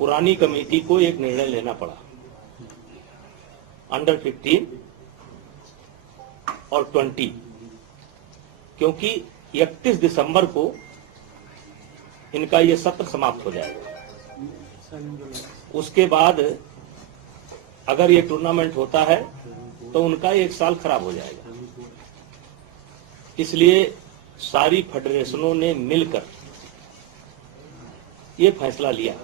पुरानी कमेटी को एक निर्णय लेना पड़ा, अंडर 15 और 20, क्योंकि 31 दिसंबर को इनका ये सत्र समाप्त हो जाएगा। उसके बाद अगर ये टूर्नामेंट होता है तो उनका एक साल खराब हो जाएगा। इसलिए सारी फेडरेशनों ने मिलकर ये फैसला लिया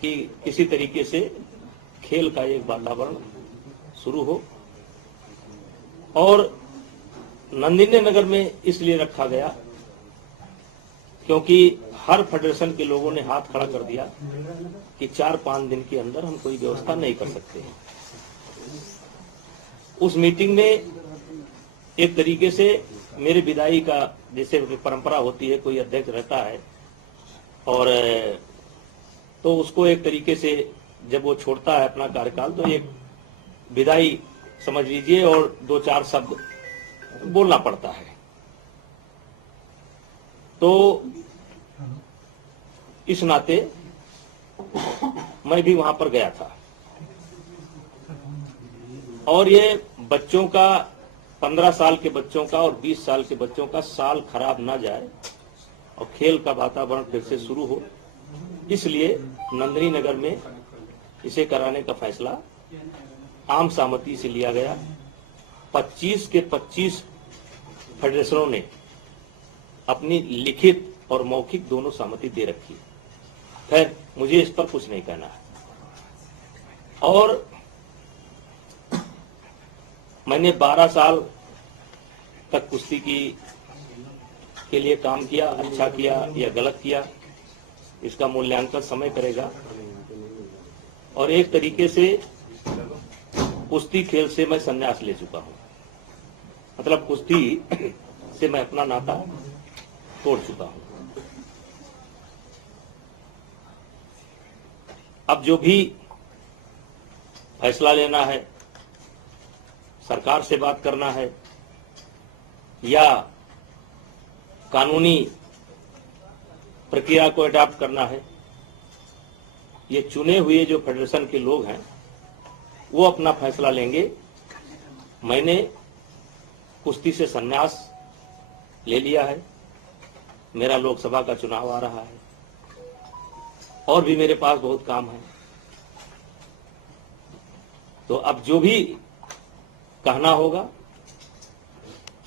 कि किसी तरीके से खेल का एक वातावरण शुरू हो। और नंदिनी नगर में इसलिए रखा गया क्योंकि हर फेडरेशन के लोगों ने हाथ खड़ा कर दिया कि 4-5 दिन के अंदर हम कोई व्यवस्था नहीं कर सकते हैं। उस मीटिंग में एक तरीके से मेरे विदाई का जैसे परंपरा होती है, कोई अध्यक्ष रहता है और तो उसको एक तरीके से जब वो छोड़ता है अपना कार्यकाल तो एक विदाई समझ लीजिए और 2-4 शब्द बोलना पड़ता है। तो इस नाते मैं भी वहां पर गया था और ये बच्चों का 15 साल के बच्चों का और 20 साल के बच्चों का साल खराब ना जाए और खेल का वातावरण फिर से शुरू हो, इसलिए नंदिनी नगर में इसे कराने का फैसला आम सहमति से लिया गया। 25 के 25 फेडरेशनों ने अपनी लिखित और मौखिक दोनों सहमति दे रखी। खैर मुझे इस पर कुछ नहीं कहना है। और मैंने 12 साल तक कुश्ती के लिए काम किया, अच्छा किया या गलत किया इसका मूल्यांकन समय करेगा। और एक तरीके से कुश्ती खेल से मैं संन्यास ले चुका हूं, मतलब कुश्ती से मैं अपना नाता तोड़ चुका हूं। अब जो भी फैसला लेना है, सरकार से बात करना है या कानूनी प्रक्रिया को अडॉप्ट करना है, ये चुने हुए जो फेडरेशन के लोग हैं वो अपना फैसला लेंगे। मैंने कुश्ती से संन्यास ले लिया है, मेरा लोकसभा का चुनाव आ रहा है और भी मेरे पास बहुत काम है। तो अब जो भी कहना होगा,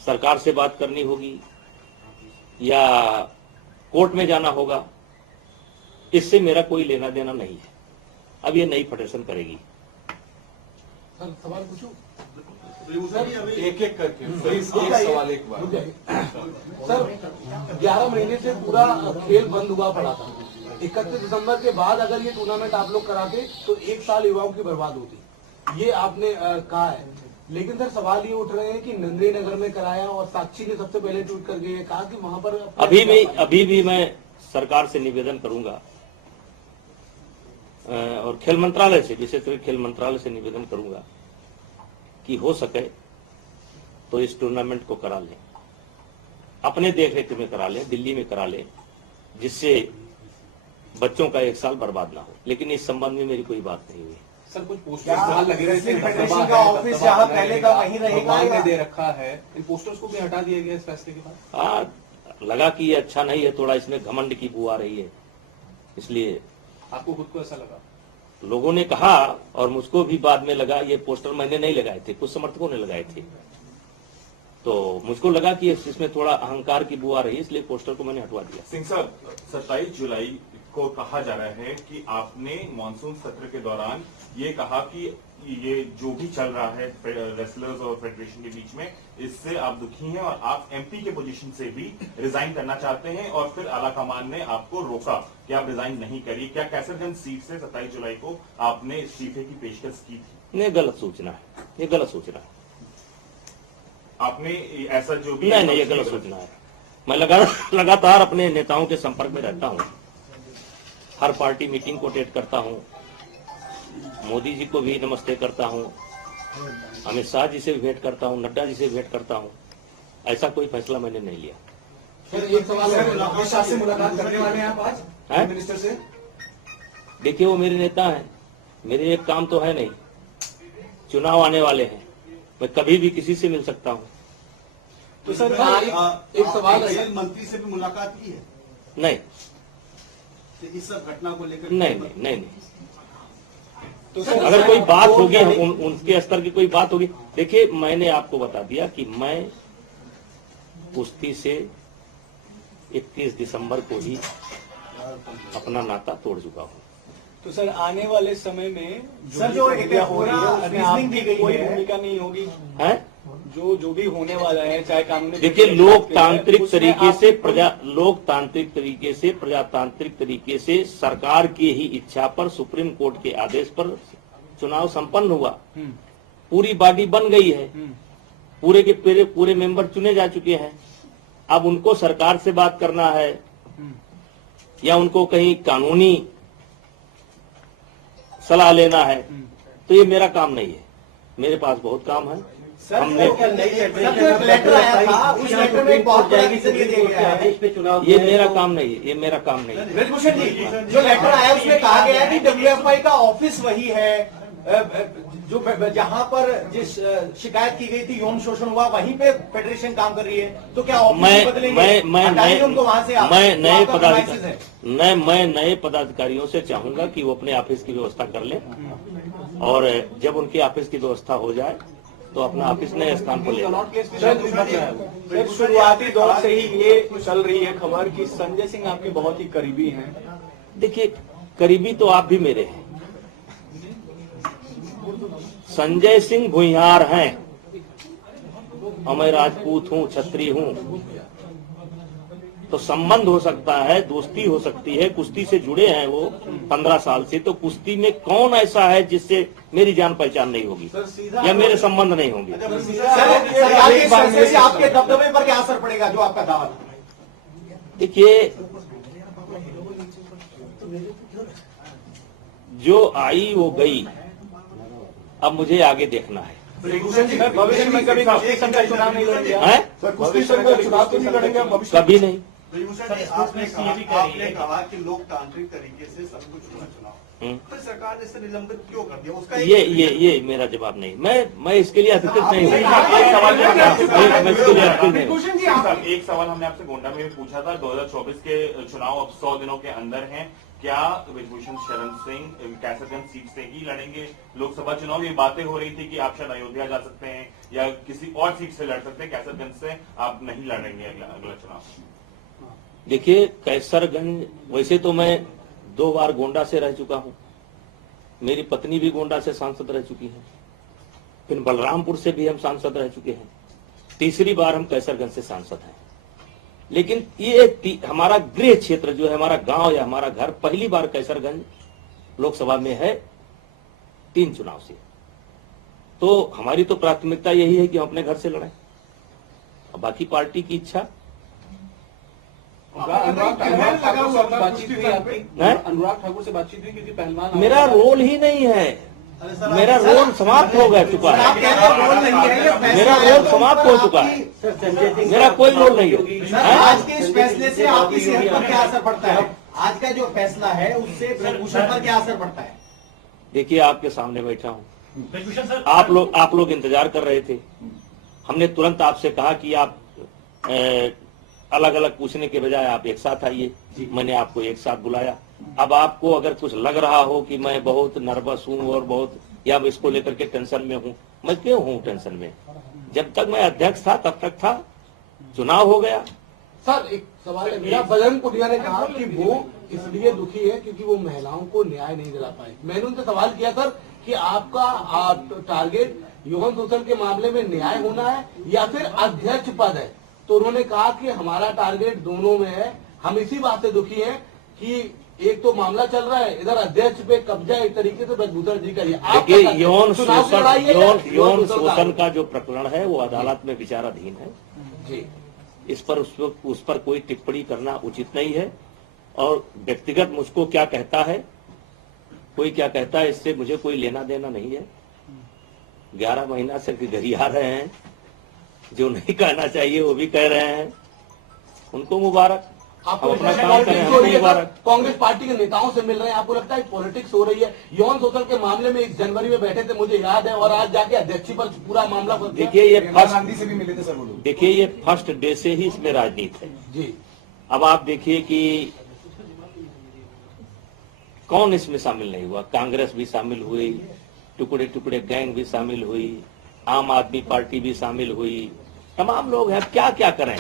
सरकार से बात करनी होगी या कोर्ट में जाना होगा, इससे मेरा कोई लेना देना नहीं है। अब ये नई फेडरेशन करेगी। सर सवाल पूछूं? एक एक करके एक सवाल एक बार। सर 11 महीने से पूरा खेल बंद हुआ पड़ा था। 31 दिसंबर के बाद अगर ये टूर्नामेंट आप लोग कराते तो 1 साल युवाओं की बर्बाद होती, ये आपने कहा है। लेकिन सर सवाल ये उठ रहे हैं कि नंदिनी नगर में कराया और साक्षी ने सबसे पहले ट्वीट करके ये कहा कि वहां पर अभी भी मैं सरकार से निवेदन करूंगा और खेल मंत्रालय से, विशेष करके खेल मंत्रालय से निवेदन करूंगा कि हो सके तो इस टूर्नामेंट को करा लें, अपने देखरेख में करा लें, दिल्ली में करा लें, जिससे बच्चों का 1 साल बर्बाद ना हो। लेकिन इस संबंध में मेरी कोई बात नहीं हुई। सर कुछ पोस्टर्स लगे रहे थे, फेडरेशन का ऑफिस जहां पहले का वहीं रहेगा, भगवान ने दे रखा है, इन पोस्टर्स को भी हटा दिया गया इस फैसले के बाद। हाँ, लगा कि ये अच्छा नहीं है, थोड़ा इसमें घमंड की बू आ रही है, इसलिए आपको खुद को ऐसा लगा? लोगों ने कहा और मुझको भी बाद में लगा, ये पोस्टर मैंने नहीं लगाए थे, कुछ समर्थकों ने लगाए थे, तो मुझको लगा कि इसमें थोड़ा अहंकार की बू आ रही है, इसलिए पोस्टर को मैंने हटवा दिया। सिंह साहब, 27 जुलाई को कहा जा रहा है कि आपने मॉनसून सत्र के दौरान ये कहा कि ये जो भी चल रहा है रेसलर्स और फेडरेशन के बीच में, इससे आप दुखी हैं और आप एमपी के पोजीशन से भी रिजाइन करना चाहते हैं, और फिर आलाकमान ने आपको रोका कि आप रिजाइन नहीं करिए। क्या कैसरगंज सीट से 27 जुलाई को आपने इस्तीफे की पेशकश की थी? नहीं, गलत सूचना है, ये गलत सूचना है। आपने ऐसा जो भी नहीं, ये गलत सूचना है। मैं लगातार अपने नेताओं के संपर्क में रहता हूँ, हर पार्टी मीटिंग को अटेंड करता हूँ, मोदी जी को भी नमस्ते करता हूँ, अमित शाह जी से भी भेंट करता हूँ, नड्डा जी से भेंट करता हूँ। ऐसा कोई फैसला मैंने नहीं लिया। सर एक सवाल है, अमित शाह से मुलाकात करने वाले हैं आप आज मिनिस्टर से? देखिए वो मेरे नेता हैं, मेरे एक काम तो है नहीं, चुनाव आने वाले हैं, मैं कभी भी किसी से मिल सकता हूँ। तो सर एक सवाल है। खेल मंत्री से भी मुलाकात की है नहीं तो इस सब घटना को लेकर? नहीं। तो सर अगर कोई बात होगी उनके स्तर की कोई बात होगी, देखिए मैंने आपको बता दिया कि मैं कुश्ती से 31 दिसंबर को ही अपना नाता तोड़ चुका हूँ। तो सर आने वाले समय में सर, जो एक प्रक्रिया हो रही है पूरा उसमें आपकी reasoning दी गई कोई है। भूमिका नहीं होगी? हैं? जो भी होने वाला है, चाहे कानूनी देखिए प्रक्रिया लोकतांत्रिक उसमें तरीके आपकी से कोई- प्रजातांत्रिक तरीके से सरकार की ही इच्छा पर सुप्रीम कोर्ट के आदेश पर चुनाव संपन्न हुआ, हम्म, पूरी बॉडी बन गई है, हम्म। पूरे के पूरे मेंबर चुने जा चुके हैं। अब उनको सरकार से बात करना है या उनको कहीं कानूनी सलाह लेना है, तो ये मेरा काम नहीं है। मेरे पास बहुत काम है। हमने एक लेटर आया था, उस लेटर में बहुत बड़ा रीजन ये दिया गया है। ये मेरा काम नहीं है, ये मेरा काम नहीं है। ब्रजभूषण जी, जो लेटर आया उसमें कहा गया है कि WFI का ऑफिस वही है जो जहां पर जिस शिकायत की गई थी, यौन शोषण हुआ, वहीं पे फेडरेशन काम कर रही है। तो क्या ऑफिस बदलेंगे? हटाएंगे उनको वहां से आप? मैं नए तो आपका crisis है। मैं नए पदाधिकारियों से चाहूंगा कि वो अपने ऑफिस की व्यवस्था कर लें, और जब उनके ऑफिस की व्यवस्था हो जाए तो अपना ऑफिस नए स्थान पर ले जाए। सर शुरुआती दौर से ही ये चल रही है खबर कि संजय सिंह आपके बहुत ही करीबी हैं। देखिए करीबी तो आप भी मेरे हैं। संजय सिंह भुइयार हैं और मैं राजपूत हूं, छत्री हूं, तो संबंध हो सकता है, दोस्ती हो सकती है। कुश्ती से जुड़े हैं वो 15 साल से, तो कुश्ती में कौन ऐसा है जिससे मेरी जान पहचान नहीं होगी या मेरे संबंध नहीं होंगे। सरकार के फैसले से आपके दबदबे पर क्या असर पड़ेगा, जो आपका दावा था? देखिए जो आई वो गई, अब मुझे आगे देखना है। सर भविष्य में कभी कुश्ती संघ का चुनाव नहीं लड़ेंगे? हैं? कुश्ती संघ का चुनाव तो नहीं लड़ेंगे आप भविष्य में? कभी नहीं। आपने कहा कि लोकतांत्रिक तरीके से सब कुछ हुआ चुनाव, तो सरकार ने इसे निलंबित क्यों कर दिया? उसका ये मेरा जवाब नहीं। मैं इसके लिए अधिकृत नहीं हूँ। मैं इसके लिए अधिकृत नहीं हूँ। एक सवाल हमने आपसे गोंडा में भी पूछा था। 2024 के चुनाव अब 100 दिनों के अंदर हैं। क्या ब्रजभूषण शरण सिंह कैसरगंज सीट से ही लड़ेंगे लोकसभा चुनाव? ये बातें हो रही थी कि आप शायद अयोध्या जा सकते हैं या किसी और सीट से लड़ सकते हैं, कैसरगंज से आप नहीं लड़ेंगे अगला चुनाव। देखिए कैसरगंज, वैसे तो मैं 2 बार गोंडा से रह चुका हूं, मेरी पत्नी भी गोंडा से सांसद रह चुकी है, फिर बलरामपुर से भी हम सांसद रह चुके हैं, तीसरी बार हम कैसरगंज से सांसद हैं। लेकिन ये हमारा गृह क्षेत्र जो है, हमारा गांव या हमारा घर, पहली बार कैसरगंज लोकसभा में है 3 चुनाव से। तो हमारी तो प्राथमिकता यही है कि हम अपने घर से लड़ें, और बाकी पार्टी की इच्छा। अनुराग ठाकुर से बातचीत हुई आपकी? हैं? अनुराग ठाकुर से बातचीत हुई? क्योंकि पहलवान मेरा रोल ही नहीं है, मेरा रोल समाप्त हो गया चुका आप है। कह रहे हैं रोल नहीं है, ये फैसला मेरा है, रोल समाप्त हो चुका है, मेरा कोई रोल नहीं है। सर आज के इस फैसले से आपकी सेहत पर क्या असर पड़ता है? आज का जो फैसला है उससे ब्रजभूषण पर क्या असर पड़ता है? देखिए आपके सामने बैठा हूँ, आप लोग इंतजार कर रहे थे। हमने तुरंत आपसे कहा कि आप अलग अलग पूछने के बजाय आप एक साथ आइए। मैंने आपको एक साथ बुलाया। अब आपको अगर कुछ लग रहा हो कि मैं बहुत नर्वस हूं और बहुत या इसको लेकर के टेंशन में हूं, मैं क्यों हूं टेंशन में? जब तक मैं अध्यक्ष था तब तक था, चुनाव हो गया। सर एक सवाल है मेरा। बजरंग पुनिया ने कहा कि वो इसलिए दुखी है क्योंकि वो महिलाओं को न्याय नहीं दिला पाए। मैंने उनसे सवाल किया सर कि आपका टारगेट यौन शोषण के मामले में न्याय होना है या फिर अध्यक्ष पद है? तो उन्होंने कहा कि हमारा टारगेट दोनों में है। हम इसी बात से दुखी हैं कि एक तो मामला चल रहा है, इधर अध्यक्ष पे कब्जा एक तरीके से ब्रजभूषण जी करिए। देखिए यौन शोषण का जो प्रकरण है वो अदालत में विचाराधीन है जी। इस पर उस पर कोई टिप्पणी करना उचित नहीं है। और व्यक्तिगत मुझको क्या कहता है, कोई क्या कहता है, इससे मुझे कोई लेना देना नहीं है। 11 महीना से गरिया रहे हैं, जो नहीं कहना चाहिए वो भी कह रहे हैं, उनको मुबारक। आपको अपना लगता है काम करें, पॉलिटिक्स हो रही है अपनी बार- सर? कांग्रेस पार्टी के नेताओं से मिल रहे हैं, आपको लगता है पॉलिटिक्स हो रही है? यौन शोषण के मामले में 1 जनवरी में बैठे थे, मुझे याद है, और आज जाके अध्यक्ष पर पूरा मामला फंस गया। देखिए ये फर्स्ट गांधी से भी मिले थे सर वो लोग। देखिए ये फर्स्ट डे से ही इसमें राजनीति है। जी, अब आप देखिए कि कौन इसमें शामिल नहीं हुआ। कांग्रेस भी शामिल हुई, टुकड़े टुकड़े गैंग भी शामिल हुई, आम आदमी पार्टी भी शामिल हुई, तमाम लोग हैं। क्या क्या करें।